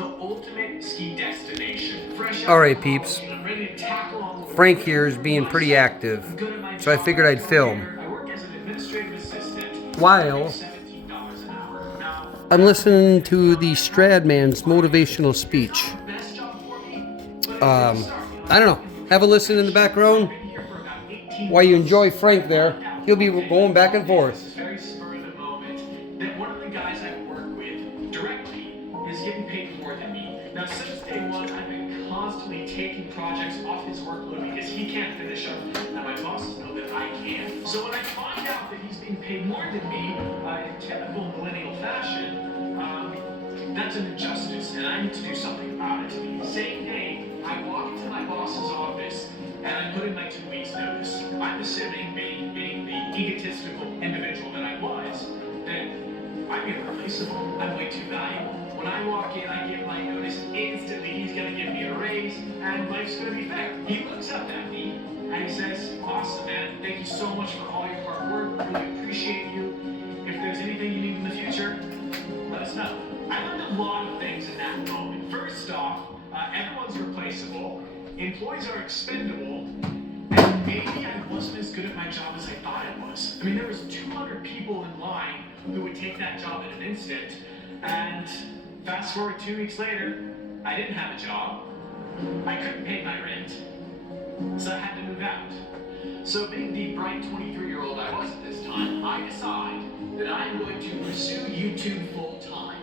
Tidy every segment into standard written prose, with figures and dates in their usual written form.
the ultimate ski destination. Alright, peeps. Frank here is being pretty active, so I figured I'd film while I'm listening to the Stradman's Motivational Speech. I don't know. Have a listen in the background while you enjoy Frank there. He'll be going back and forth. Very spur of the moment that one of the guys I work with directly is getting paid more than me. Now, since day one, I've been constantly taking projects off his workload because he can't finish them, and my bosses know that I can. So when I find out that he's being paid more than me in typical millennial fashion, that's an injustice, and I need to do something about it. Same day, I walk into my boss's office and I put in my 2 weeks notice. I'm assuming, being the egotistical individual that I was, that I'm irreplaceable. I'm way too valuable. When I walk in, I give my notice instantly. He's gonna give me a raise, and life's gonna be fair. He looks up at me and he says, "Awesome, man. Thank you so much for all your hard work. Really appreciate you. If there's anything you need in the future, let us know." I learned a lot of things in that moment. First off, everyone's replaceable. Employees are expendable, and maybe I wasn't as good at my job as I thought I was. I mean, there was 200 people in line who would take that job in an instant, and fast forward 2 weeks later, I didn't have a job. I couldn't pay my rent, so I had to move out. So being the bright 23-year-old I was at this time, I decide that I'm going to pursue YouTube full time.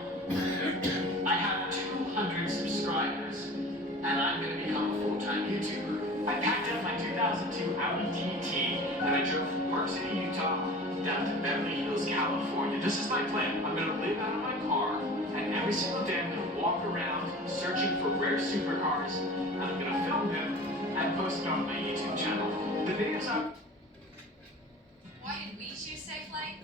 I have 200 subscribers, and I'm going to become a full-time YouTuber. I packed up my 2002 Audi TT, and I drove from Park City, Utah, down to Beverly Hills, California. This is my plan. I'm going to live out of my car, and every single day I'm going to walk around searching for rare supercars, and I'm going to film them and post it on my YouTube channel. The videos are... Why did we choose Safe Light?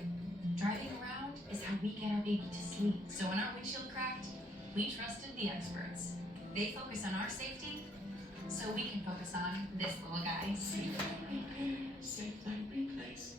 Driving around is how we get our baby to sleep. So when our windshield cracked, we trusted the experts. They focus on our safety, so we can focus on this little guy. Safe Light Replace.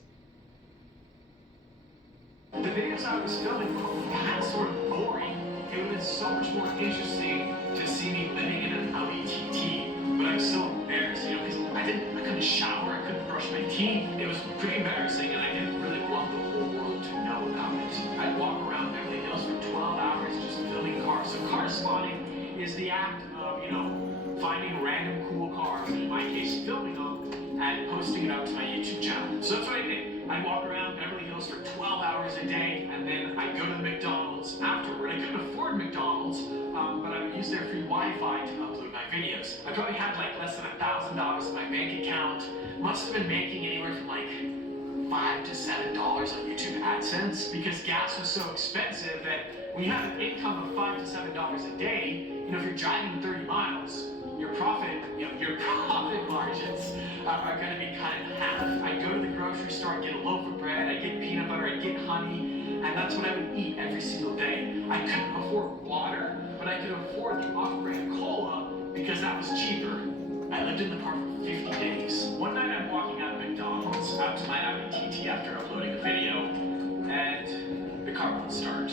The videos I was filming were kind of sort of boring. It would have been so much more interesting to see me living in an Audi TT, but I'm so embarrassed, because I couldn't shower, I couldn't brush my teeth. It was pretty embarrassing, and I didn't really want the whole world to know about it. I'd walk around Beverly Hills for 12 hours just filming cars. So car spotting is the act of, finding random cool cars, and in my case, filming them and posting it up to my YouTube channel. So that's what I did. I walk around Beverly Hills for 12 hours a day, and then I go to the McDonald's afterward. I couldn't afford McDonald's, but I would use their free Wi-Fi to upload my videos. I probably had less than $1,000 in my bank account. Must have been making anywhere from $5 to $7 on YouTube AdSense, because gas was so expensive that when you have an income of $5 to $7 a day, if you're driving 30 miles, your profit margins are going to be cut in half. I go to the grocery store, I get a loaf of bread, I get peanut butter, I get honey, and that's what I would eat every single day. I couldn't afford water, but I could afford the off-brand cola because that was cheaper. I lived in the car for 50 days. One night I'm walking out of McDonald's out to my Audi TT after uploading a video, and the car won't start.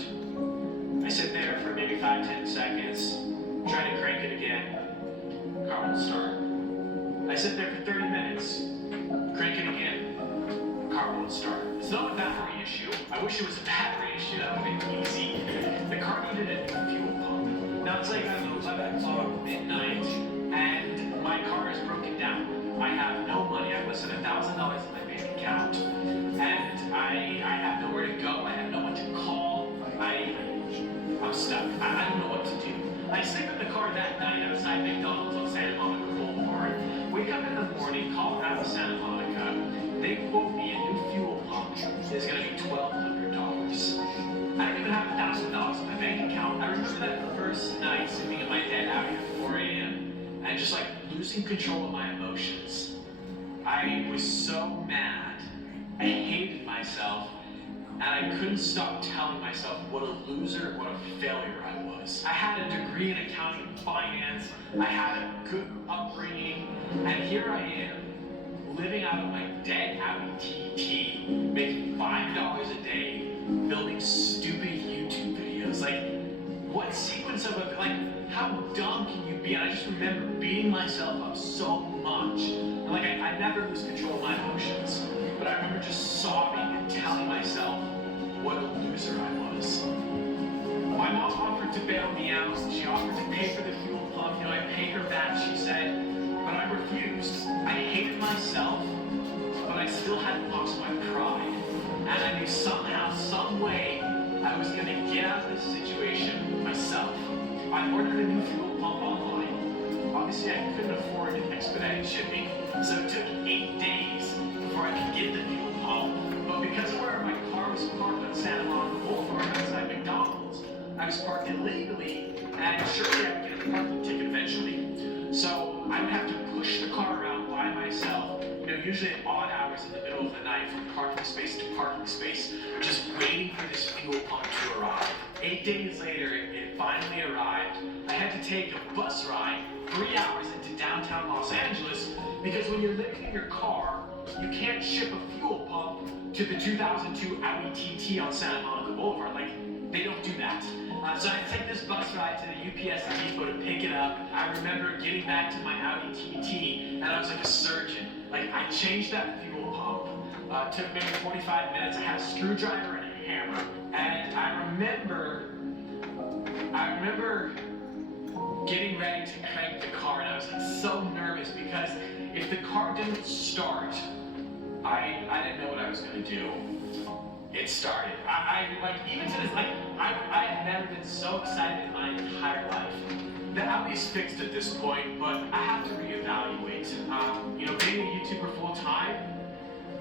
I sit there for maybe 5-10 seconds, try to crank it again, car won't start. I sit there for 30 minutes, crank it again, car won't start. It's not a battery issue. I wish it was a battery issue, that would have been easy. The car needed a new fuel pump. Now it's 11 o'clock, midnight, and my car is broken down. I have no money. I have less than $1,000 in my bank account, and I have nowhere to go. I have no one to call. I'm stuck. I don't know what to do. I sleep in the car that night outside McDonald's on Santa Monica Boulevard. Wake up in the morning, call out of Santa Monica. They quote me a new fuel pump is going to be $1,200. I don't even have $1,000 in my bank account. I remember that first night sleeping in my bed out at 4 a.m. and just losing control of my emotions. I was so mad. I hated myself. And I couldn't stop telling myself what a loser, what a failure I was. I had a degree in accounting and finance, I had a good upbringing, and here I am, living out of my dead Audi TT, making $5 a day, filming stupid YouTube videos. What sequence of how dumb can you be? And I just remember beating myself up so much. And like, I never lose control of my emotions. But I remember just sobbing and telling myself what a loser I was. My mom offered to bail me out. She offered to pay for the fuel pump. You know, I paid her back, she said. But I refused. I hated myself, but I still hadn't lost my pride. And I knew somehow, some way, I was going to get out of this situation myself. I ordered a new fuel pump online. Obviously, I couldn't afford expedited shipping, so it took 8 days before I could get the fuel pump. But because of where my car was parked on Santa Monica Boulevard outside McDonald's, I was parked illegally, and surely I would get a parking ticket eventually. So I would have to push the car around by myself, you know, usually at odd hours in the middle of the night from parking space to parking space, just waiting for this fuel pump to arrive. 8 days later, it finally arrived. I had to take a bus ride 3 hours into downtown Los Angeles because when you're living in your car, you can't ship a fuel pump to the 2002 Audi TT on Santa Monica Boulevard. Like, they don't do that. So I take this bus ride to the UPS depot to pick it up. I remember getting back to my Audi TT, and I was like a surgeon. Like, I changed that fuel pump. Took maybe 45 minutes. I had a screwdriver and a hammer. And I remember getting ready to crank the car, and I was like so nervous because if the car didn't start, I didn't know what I was gonna do. It started. I like, even to this, like, I have never been so excited in my entire life. The Audi's fixed at this point, but I have to reevaluate. You know, being a YouTuber full time,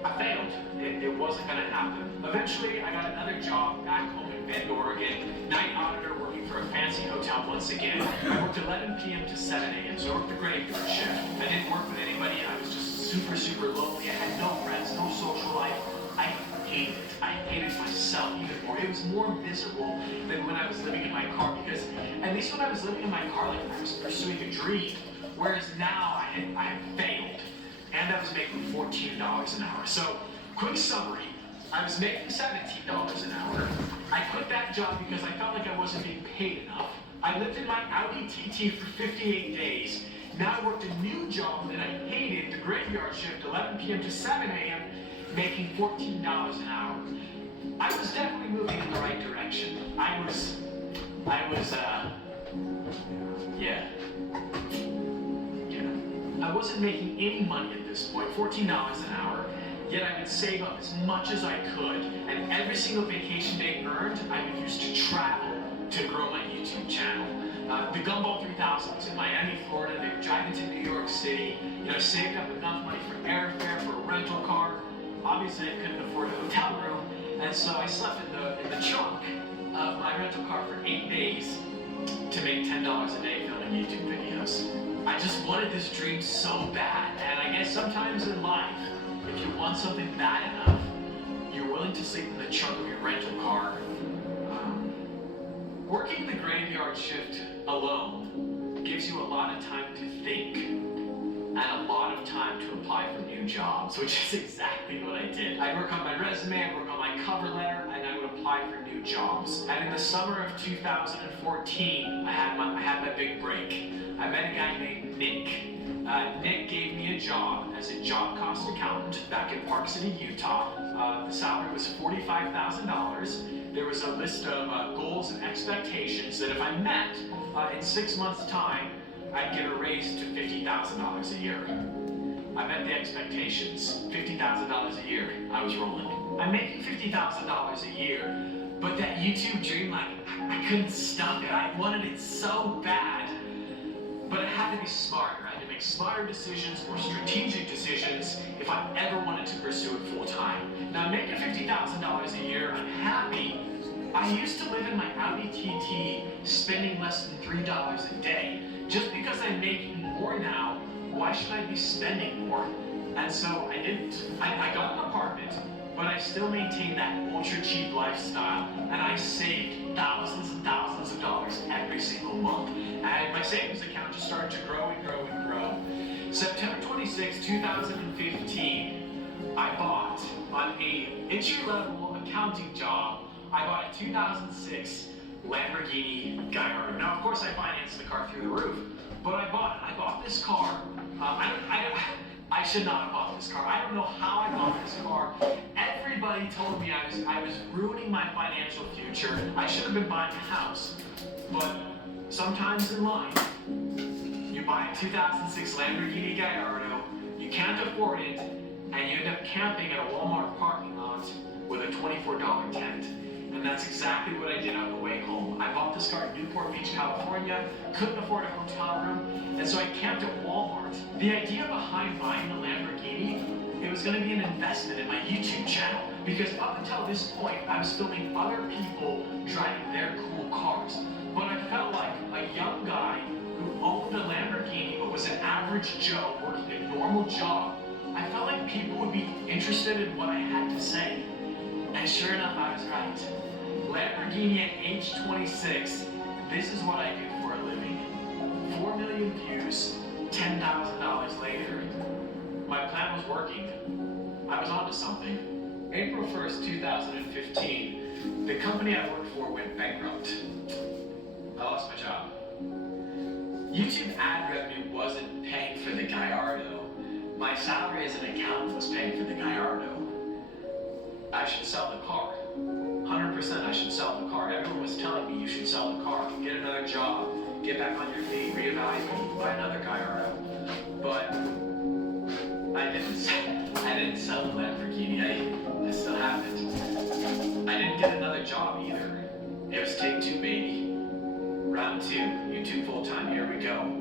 I failed. It wasn't gonna happen. Eventually, I got another job back home in Bend, Oregon, night auditor working for a fancy hotel once again. I worked 11 p.m. to 7 a.m., so I worked the graveyard shift. I didn't work with anybody, and I was just super, super lonely. I had no friends, no social life. I hated it. I hated myself even more. It was more miserable than when I was living in my car, because at least when I was living in my car, like, I was pursuing a dream, whereas now I had failed, and I was making $14 an hour. So, quick summary, I was making $17 an hour. I quit that job because I felt like I wasn't being paid enough. I lived in my Audi TT for 58 days. Now I worked a new job that I hated, the graveyard shift, 11 p.m. to 7 a.m., making $14 an hour. I was definitely moving in the right direction. I wasn't making any money at this point, $14 an hour, yet I would save up as much as I could, and every single vacation day earned, I would use to travel to grow my YouTube channel. The Gumball 3000 was in Miami, Florida. They were driving to New York City. You know, I saved up enough money for airfare, for a rental car. Obviously, I couldn't afford a hotel room, and so I slept in the trunk of my rental car for 8 days to make $10 a day filming YouTube videos. I just wanted this dream so bad, and I guess sometimes in life, if you want something bad enough, you're willing to sleep in the trunk of your rental car. Working the graveyard shift alone gives you a lot of time to think and a lot of time to apply for new jobs, which is exactly what I did. I'd work on my resume, I'd work on my cover letter, and I would apply for new jobs. And in the summer of 2014, I had my big break. I met a guy named Nick. Nick gave me a job as a job cost accountant back in Park City, Utah. The salary was $45,000. There was a list of goals and expectations that if I met in 6 months' time, I'd get a raise to $50,000 a year. I met the expectations. $50,000 a year, I was rolling. I'm making $50,000 a year, but that YouTube dream, like, I couldn't stop it. I wanted it so bad. But I had to be smarter. I had to make smarter decisions, more strategic decisions, if I ever wanted to pursue it full time. Now, I'm making $50,000 a year. I'm happy. I used to live in my Audi TT, spending less than $3 a day. Just because I'm making more now, why should I be spending more? And so I didn't. I got an apartment, but I still maintained that ultra cheap lifestyle, and I saved thousands and thousands of dollars every single month. And my savings account just started to grow and grow and grow. September 26, 2015, I bought on a entry-level accounting job, I bought a 2006 Lamborghini Gallardo. Now, of course, I financed the car through the roof, but I bought this car. I should not have bought this car. I don't know how I bought this car. Everybody told me I was ruining my financial future. I should have been buying a house. But sometimes in life, you buy a 2006 Lamborghini Gallardo, you can't afford it, and you end up camping at a Walmart parking lot with a $24 tent. And that's exactly what I did on the way home. I bought this car in Newport Beach, California, couldn't afford a hotel room, and so I camped at Walmart. The idea behind buying the Lamborghini, it was going to be an investment in my YouTube channel, because up until this point, I was filming other people driving their cool cars. But I felt like a young guy who owned a Lamborghini but was an average Joe working a normal job, I felt like people would be interested in what I had to say. And sure enough, I was right. Lamborghini at age 26, this is what I do for a living. 4 million views, $10,000 later. My plan was working. I was onto something. April 1st, 2015, the company I worked for went bankrupt. I lost my job. YouTube ad revenue wasn't paying for the Gallardo. My salary as an accountant was paying for the Gallardo. I should sell the car. 100% I should sell the car. Everyone was telling me you should sell the car, get another job, get back on your feet, reevaluate, buy another Gallardo. But I didn't sell the Lamborghini. I still have it. I didn't get another job either. It was take two, baby. Round two, YouTube full time, here we go.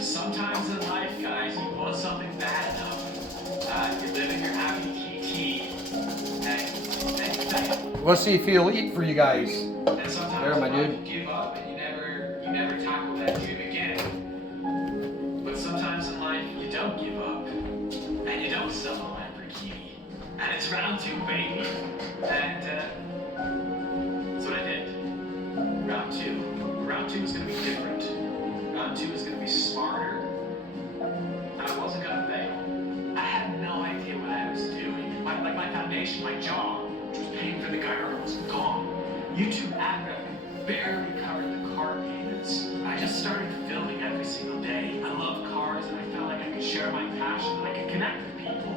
Sometimes in life, guys, you want something bad enough. You're living your happy TT. Let's see if he'll eat for you guys. And sometimes There, my dude. you give up and you never tackle that dream again. But sometimes in life, you don't give up. And you don't sell a Lamborghini. And it's round two, baby. And that's what I did. Round two. Round two is going to be different. Round two is going to be smarter. And I wasn't going to fail. I had no idea what I was doing. My foundation, my job, which was paying for the Gallardo, was gone. YouTube ad revenue barely covered the car payments. I just started filming every single day. I love cars, and I felt like I could share my passion, and I could connect with people.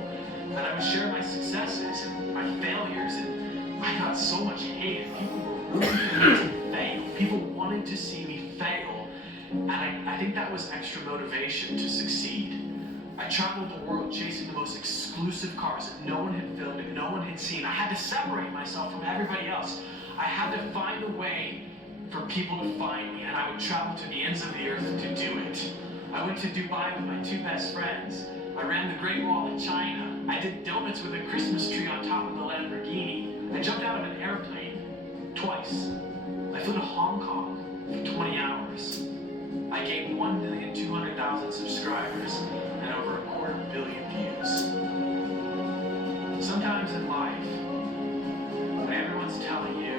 And I would share my successes and my failures, and I got so much hate, and people were rooting for me to fail. People wanted to see me fail. And I think that was extra motivation to succeed. I traveled the world chasing the most exclusive cars that no one had filmed and no one had seen. I had to separate myself from everybody else. I had to find a way for people to find me, and I would travel to the ends of the earth to do it. I went to Dubai with my two best friends. I ran the Great Wall in China. I did donuts with a Christmas tree on top of the Lamborghini. I jumped out of an airplane twice. I flew to Hong Kong for 20 hours. I gained 1,200,000 subscribers and over 250 million views. Sometimes in life, when everyone's telling you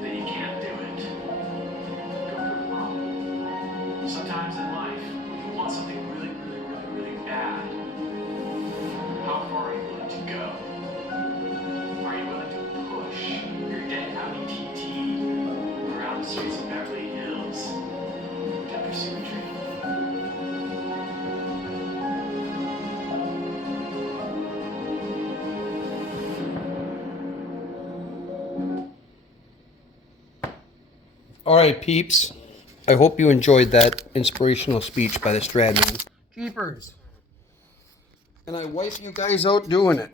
that you can't do it, go prove it wrong. Sometimes in life, you want something really bad. How far are you willing to go? Are you willing to push your dead Audi TT around the streets of Beverly Hills to pursue a dream? All right, peeps. I hope you enjoyed that inspirational speech by the Stradman. Jeepers. And I wipe you guys out doing it.